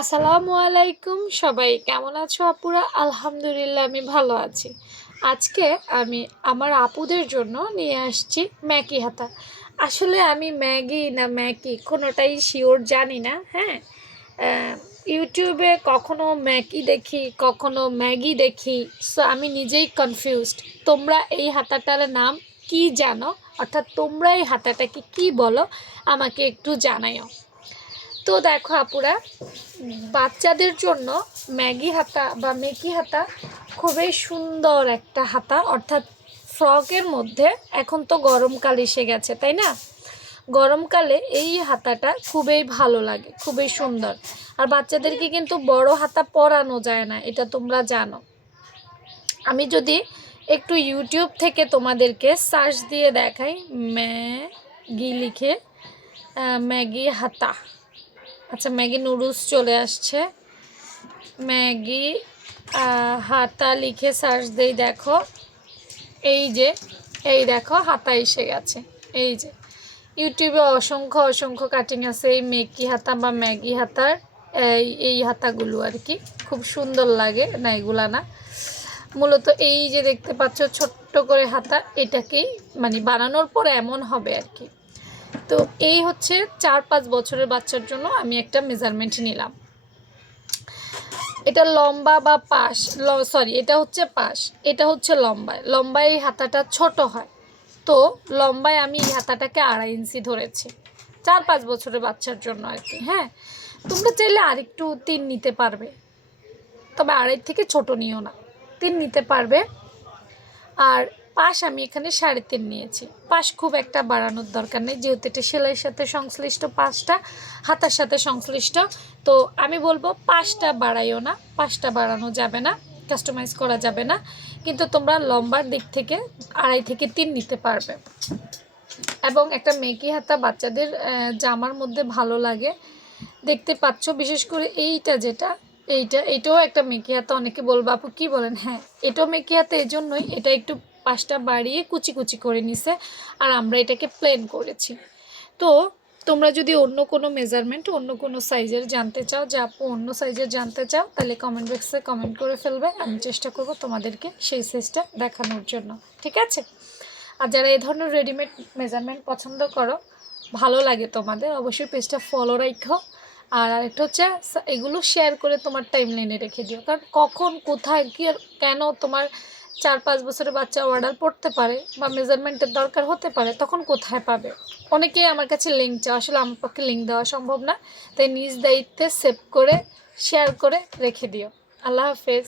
আসসালামু আলাইকুম, সবাই কেমন আছো আপুরা? আলহামদুলিল্লাহ আমি ভালো আছি। আজকে আমি আমার আপুদের জন্য নিয়ে আসছি ম্যাগি হাতা। আসলে আমি ম্যাগি না ম্যাকি কোনোটাই শিওর জানি না। হ্যাঁ, ইউটিউবে কখনো ম্যাকি দেখি, কখনো ম্যাগি দেখি। সো আমি নিজেই কনফিউজড। তোমরা এই হাতাটার নাম কি জানো? অর্থাৎ তোমরা এই হাতাটাকে কি বলো আমাকে একটু জানাও। তো দেখো আপুরা, বাচ্চাদের জন্য ম্যাগি হাতা বা মেকি হাতা খুবই সুন্দর একটা হাতা। অর্থাৎ ফ্রকের মধ্যে এখন তো গরমকাল এসে গেছে, তাই না? গরমকালে এই হাতাটা খুবই ভালো লাগে, খুবই সুন্দর। আর বাচ্চাদেরকে কিন্তু বড় হাতা পরানো যায় না, এটা তোমরা জানো। আমি যদি একটু ইউটিউব থেকে তোমাদেরকে সার্চ দিয়ে দেখাই, ম্যাগি লিখে, ম্যাগি হাতা, আচ্ছা ম্যাগি নুডলস চলে আসছে। ম্যাগি হাতা লিখে সার্চ দেই, দেখো এই দেখো হাতা এসে গেছে। এই যে ইউটিউবে অসংখ্য অসংখ্য কাটিং আছে এই ম্যাগি হাতা বা ম্যাগি হাতার। এই হাতাগুলো আর কি খুব সুন্দর লাগে না, এগুলা না, মূলত এই যে দেখতে পাচ্ছ ছোট্ট করে হাতা, এটাকেই মানে বানানোর পর এমন হবে আর কি। তো এই হচ্ছে 4-5 বছরের বাচ্চার জন্য আমি একটা মেজারমেন্ট নিলাম। এটা লম্বা বা পাশ, সরি এটা হচ্ছে পাশ, এটা হচ্ছে লম্বায় এই হাতাটা ছোট হয়। তো লম্বায় আমি এই হাতাটাকে 2.5 ইঞ্চি ধরেছি 4-5 বছরের বাচ্চার জন্য আর কি। হ্যাঁ, তোমরা চাইলে আরেকটু 3 নিতে পারবে, তবে 2.5 থেকে ছোট নিও না, 3 নিতে পারবে। আর পাশ আমি এখানে 3.5 নিয়েছি। পাশ খুব একটা বাড়ানোর দরকার নেই, যেহেতু এটা সেলাইয়ের সাথে সংশ্লিষ্ট, পাশটা হাতার সাথে সংশ্লিষ্ট। তো আমি বলবো পাশটা বাড়াইও না, পাশটা বাড়ানো যাবে না, কাস্টমাইজ করা যাবে না। কিন্তু তোমরা লম্বার দিক থেকে 2.5 থেকে 3 নিতে পারবে। এবং একটা মেকি হাতা বাচ্চাদের জামার মধ্যে ভালো লাগে, দেখতে পাচ্ছ। বিশেষ করে এইটা যেটা, এইটাও একটা মেকি হাতা। অনেকে বলবো আপু কী বলেন? হ্যাঁ, এটাও মেকি হাতা, এই জন্যই এটা একটু পাশটা বাড়িয়ে কুচি কুচি করে নিছে, আর আমরা এটাকে প্লেন করেছি। তো তোমরা যদি অন্য কোনো মেজারমেন্ট, অন্য কোনো সাইজের জানতে চাও, যে আপু অন্য সাইজের জানতে চাও, তাহলে কমেন্ট বক্সে কমেন্ট করে ফেলবে, আমি চেষ্টা করব তোমাদেরকে সেই সাইজটা দেখানোর জন্য, ঠিক আছে? আর যারা এই ধরনের রেডিমেড মেজারমেন্ট পছন্দ করো, ভালো লাগে তোমাদের, অবশ্যই পেজটা ফলো রাখো। আর আরেকটা হচ্ছে এগুলো শেয়ার করে তোমার টাইম লাইনে রেখে দিও, কারণ কখন কোথায় কি কেন তোমার 4-5 বছরের বাচ্চা অর্ডার পড়তে পারে বা মেজারমেন্টের দরকার হতে পারে, তখন কোথায় পাবে? অনেকেই আমার কাছে লিঙ্ক চাও, আসলে আমার পক্ষে লিঙ্ক দেওয়া সম্ভব না, তাই নিজ দায়িত্বে সেভ করে শেয়ার করে রেখে দিও। আল্লাহ হাফেজ।